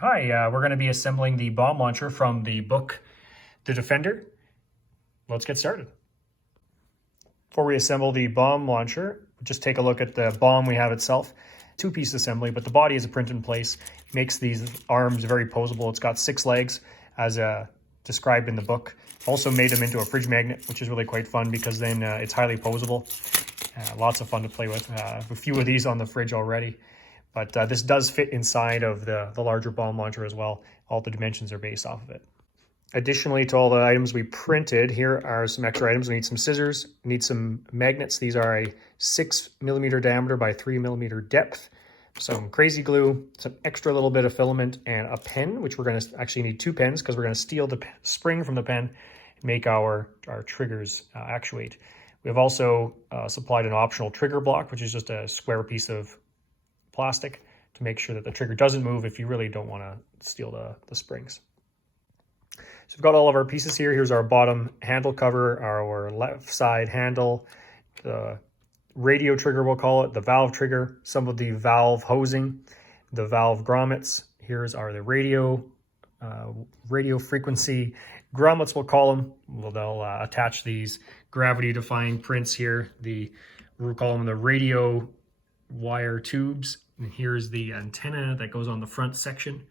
Hi, we're going to be assembling the bomb launcher from the book, The Defender. Let's get started. Before we assemble the bomb launcher, just take a look at the bomb we have itself. Two-piece assembly, but the body is a print in place. It makes these arms very posable. It's got 6 legs, as described in the book. Also made them into a fridge magnet, which is really quite fun because then it's highly posable. Lots of fun to play with. I have a few of these on the fridge already. But this does fit inside of the larger bomb launcher as well. All the dimensions are based off of it. Additionally to all the items we printed, here are some extra items. We need some scissors, we need some magnets. These are a 6mm diameter by 3mm depth. Some crazy glue, some extra little bit of filament, and a pen, which we're going to actually need 2 pens because we're going to steal the spring from the pen and make our triggers actuate. We have also supplied an optional trigger block, which is just a square piece of plastic to make sure that the trigger doesn't move if you really don't want to steal the springs. So we've got all of our pieces here. Here's our bottom handle cover, our left side handle, the radio trigger we'll call it, the valve trigger, some of the valve hosing, the valve grommets. Here's the radio frequency grommets we'll call them. They'll attach these gravity defying prints here. We'll call them the radio wire tubes. And here's the antenna that goes on the front section.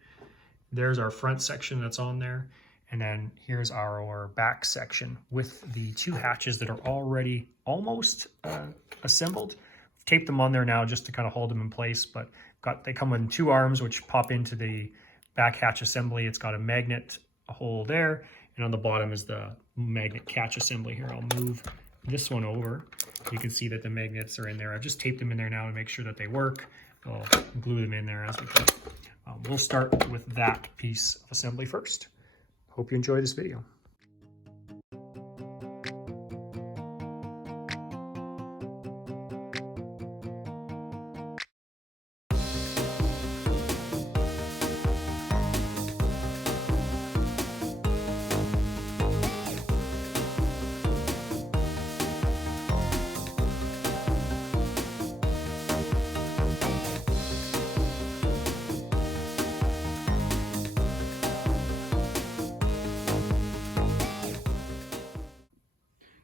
There's our front section that's on there. And then here's our back section with the 2 hatches that are already almost assembled. I've taped them on there now just to kind of hold them in place, but they come in 2 arms which pop into the back hatch assembly. It's got a magnet hole there, and on the bottom is the magnet catch assembly here. I'll move this one over. You can see that the magnets are in there. I've just taped them in there now to make sure that they work. I'll glue them in there as we go. We'll start with that piece of assembly first. Hope you enjoy this video.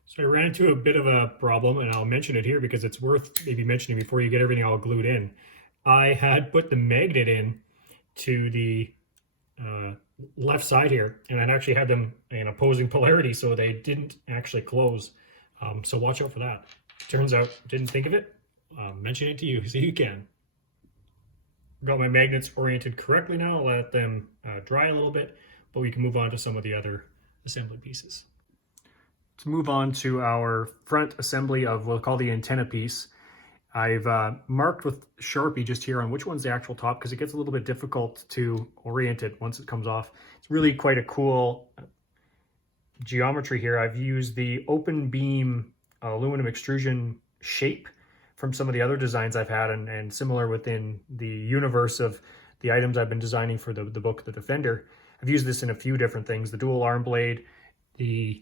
So I ran into a bit of a problem, and I'll mention it here because it's worth maybe mentioning before you get everything all glued in. I had put the magnet in to the left side here, and I'd actually had them in opposing polarity, so they didn't actually close. So watch out for that. Turns out, didn't think of it. Mention it to you so you can. Got my magnets oriented correctly now. I'll let them dry a little bit, but we can move on to some of the other assembly pieces. To move on to our front assembly of what we'll call the antenna piece, I've marked with Sharpie just here on which one's the actual top because it gets a little bit difficult to orient it once it comes off. It's really quite a cool geometry here. I've used the open beam aluminum extrusion shape from some of the other designs I've had and similar within the universe of the items I've been designing for the book, The Defender. I've used this in a few different things, the dual arm blade, the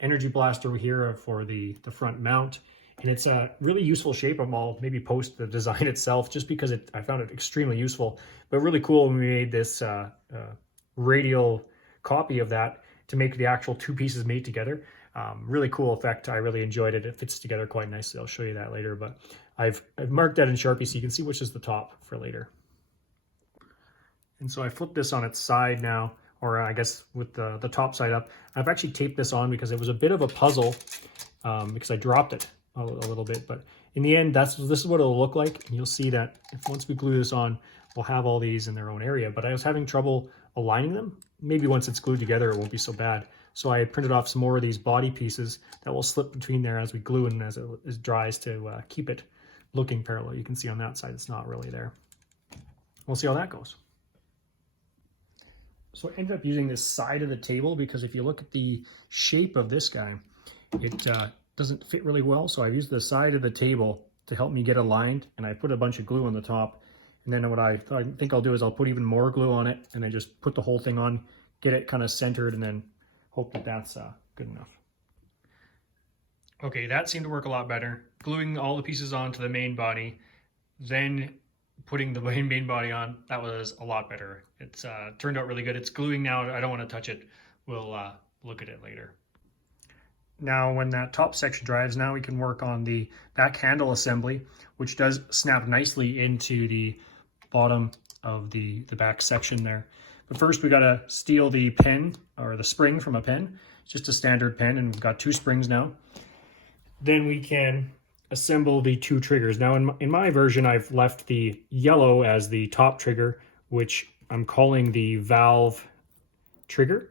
energy blaster here for the front mount, and it's a really useful shape. I'll maybe post the design itself just because I found it extremely useful, but really cool when we made this radial copy of that to make the actual 2 pieces mate together. Really cool effect. I really enjoyed it. It fits together quite nicely. I'll show you that later, but I've marked that in Sharpie so you can see which is the top for later. And so I flipped this on its side now, or I guess with the top side up. I've actually taped this on because it was a bit of a puzzle because I dropped it a little bit. But in the end, this is what it'll look like. And you'll see that once we glue this on, we'll have all these in their own area. But I was having trouble aligning them. Maybe once it's glued together, it won't be so bad. So I printed off some more of these body pieces that will slip between there as we glue and as it dries to keep it looking parallel. You can see on that side, it's not really there. We'll see how that goes. So I ended up using this side of the table because if you look at the shape of this guy, it doesn't fit really well. So I used the side of the table to help me get aligned, and I put a bunch of glue on the top. And then what I think I'll do is I'll put even more glue on it and then just put the whole thing on, get it kind of centered, and then hope that that's good enough. Okay, that seemed to work a lot better. Gluing all the pieces onto the main body, then putting the main body on, that was a lot better. It's turned out really good. It's gluing now. I don't want to touch it. We'll look at it later. Now when that top section dries, now we can work on the back handle assembly, which does snap nicely into the bottom of the back section there. But first we gotta steal the pin, or the spring from a pin. It's just a standard pin, and we've got 2 springs now. Then we can assemble the 2 triggers. Now in my version, I've left the yellow as the top trigger, which I'm calling the valve trigger.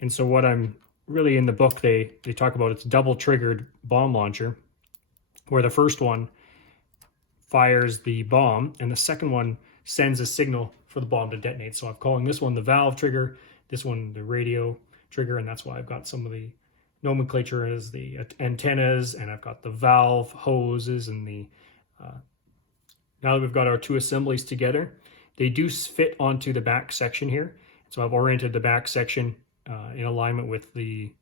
And so what I'm really, in the book, they talk about, it's double triggered bomb launcher, where the first one fires the bomb and the second one sends a signal for the bomb to detonate. So I'm calling this one the valve trigger, this one the radio trigger, and that's why I've got some of the nomenclature as the antennas, and I've got the valve hoses, and the now that we've got our 2 assemblies together, they do fit onto the back section here. So I've oriented the back section in alignment with the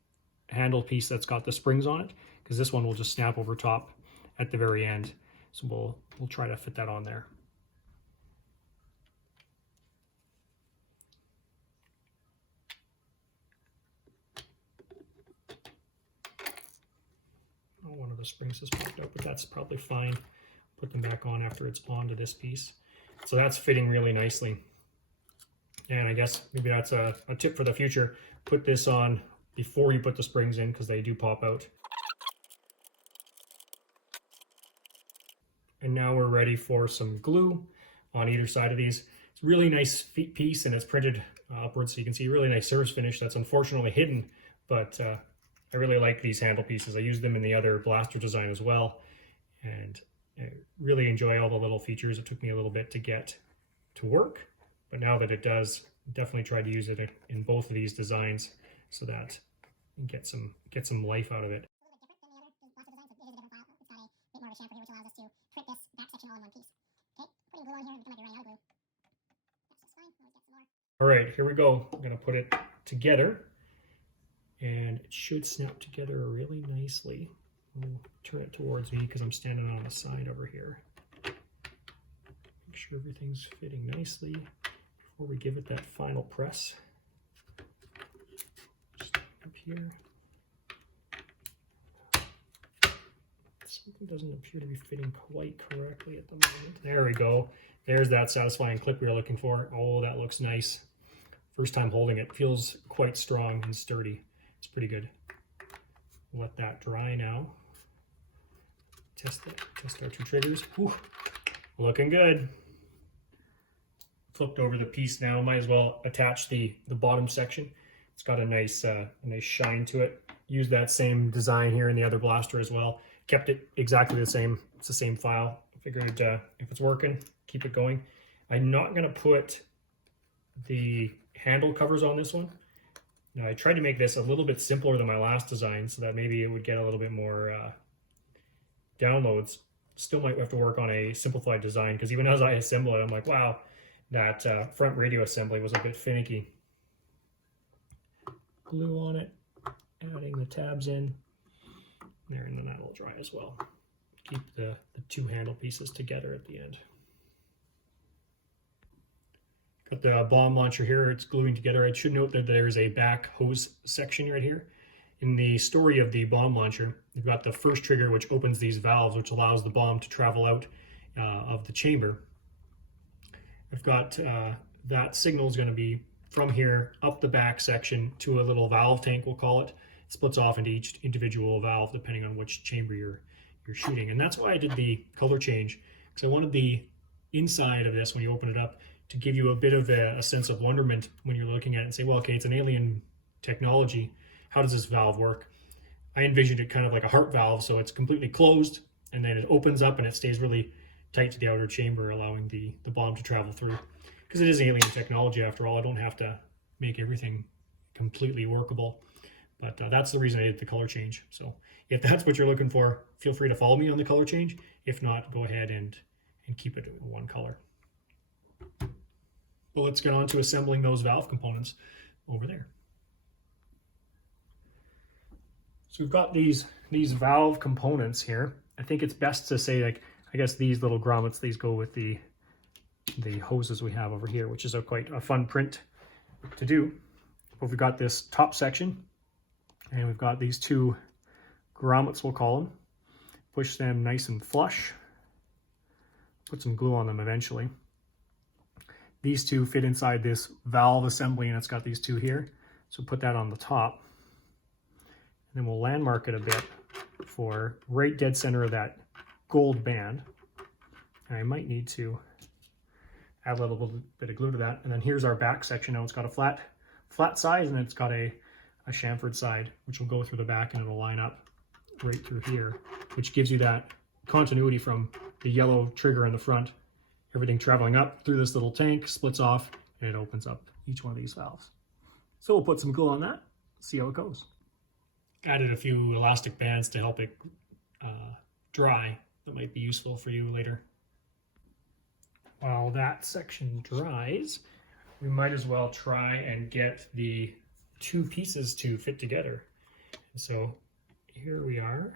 handle piece that's got the springs on it, because this one will just snap over top at the very end. So we'll try to fit that on there. Oh, one of the springs has popped out, but that's probably fine. Put them back on after it's onto this piece. So that's fitting really nicely. And I guess maybe that's a tip for the future. Put this on before you put the springs in, because they do pop out. And now we're ready for some glue on either side of these. It's a really nice piece, and it's printed upwards, so you can see a really nice surface finish that's unfortunately hidden, but I really like these handle pieces. I used them in the other blaster design as well, and I really enjoy all the little features. It took me a little bit to get to work, but now that it does, definitely try to use it in both of these designs so that you get some life out of it. All right, here we go. I'm gonna put it together, and it should snap together really nicely. We'll turn it towards me because I'm standing on the side over here. Make sure everything's fitting nicely before we give it that final press. Just up here. Something doesn't appear to be fitting quite correctly at the moment. There we go. There's that satisfying clip we were looking for. Oh, that looks nice. First time holding it. Feels quite strong and sturdy. It's pretty good. Let that dry now. Test our 2 triggers. Whew. Looking good. Flipped over the piece now. Might as well attach the bottom section. It's got a nice shine to it. Use that same design here in the other blaster as well. Kept it exactly the same. It's the same file. Figured if it's working, keep it going. I'm not going to put the handle covers on this one. Now, I tried to make this a little bit simpler than my last design so that maybe it would get a little bit more downloads. Still might have to work on a simplified design, because even as I assemble it, I'm like, wow, that front radio assembly was a bit finicky. Glue on it, adding the tabs in there, and then that will dry as well. Keep the 2 handle pieces together at the end. Got the bomb launcher here, it's gluing together. I should note that there's a back hose section right here. In the story of the bomb launcher, you've got the first trigger, which opens these valves, which allows the bomb to travel out of the chamber. I've got that signal is going to be from here up the back section to a little valve tank, we'll call it. It splits off into each individual valve depending on which chamber you're shooting. And that's why I did the color change, because I wanted the inside of this, when you open it up, to give you a bit of a sense of wonderment when you're looking at it and say, well, okay, it's an alien technology. How does this valve work? I envisioned it kind of like a heart valve, so it's completely closed, and then it opens up and it stays really tight to the outer chamber, allowing the bomb to travel through. Because it is alien technology after all. I don't have to make everything completely workable. But that's the reason I did the color change. So if that's what you're looking for, feel free to follow me on the color change. If not, go ahead and keep it one color. But let's get on to assembling those valve components over there. So we've got these valve components here. I think it's best to say, like, I guess these little grommets, these go with the the hoses we have over here, which is quite a fun print to do. But we've got this top section, and we've got these two grommets, we'll call them. Push them nice and flush. Put some glue on them eventually. These two fit inside this valve assembly, and it's got these two here. So put that on the top. And then we'll landmark it a bit for right dead center of that gold band. And I might need to add a little bit of glue to that. And then here's our back section. Now it's got a flat side, and it's got a chamfered side, which will go through the back, and it'll line up right through here, which gives you that continuity from the yellow trigger in the front. Everything traveling up through this little tank splits off, and it opens up each one of these valves. So we'll put some glue on that, see how it goes. Added a few elastic bands to help it dry. That might be useful for you later. While that section dries, we might as well try and get the two pieces to fit together. So here we are.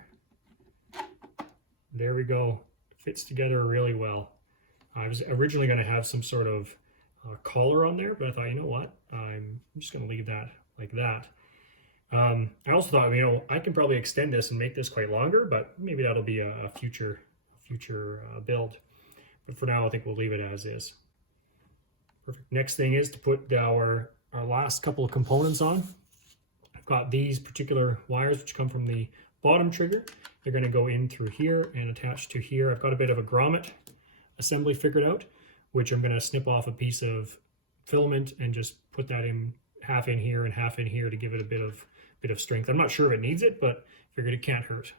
There we go. Fits together really well. I was originally going to have some sort of collar on there, but I thought, you know what? I'm just going to leave that like that. I also thought, you know, I can probably extend this and make this quite longer, but maybe that'll be a future build. But for now, I think we'll leave it as is. Perfect. Next thing is to put our last couple of components on. I've got these particular wires which come from the bottom trigger. They're going to go in through here and attach to here. I've got a bit of a grommet assembly figured out, which I'm going to snip off a piece of filament and just put that in half in here and half in here to give it a bit of strength. I'm not sure if it needs it, but figured it can't hurt.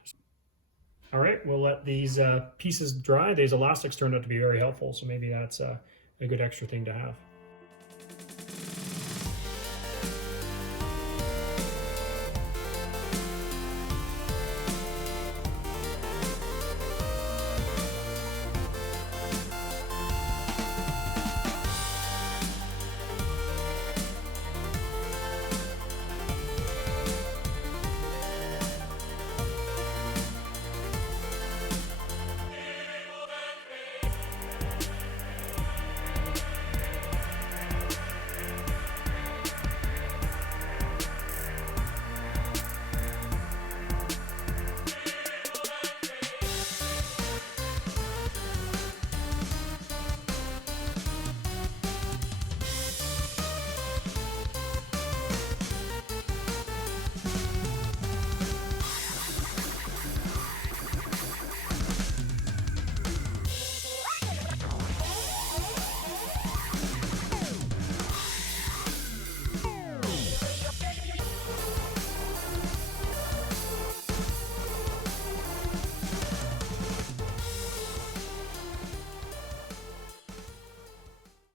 All right, we'll let these pieces dry. These elastics turned out to be very helpful, so maybe that's a good extra thing to have.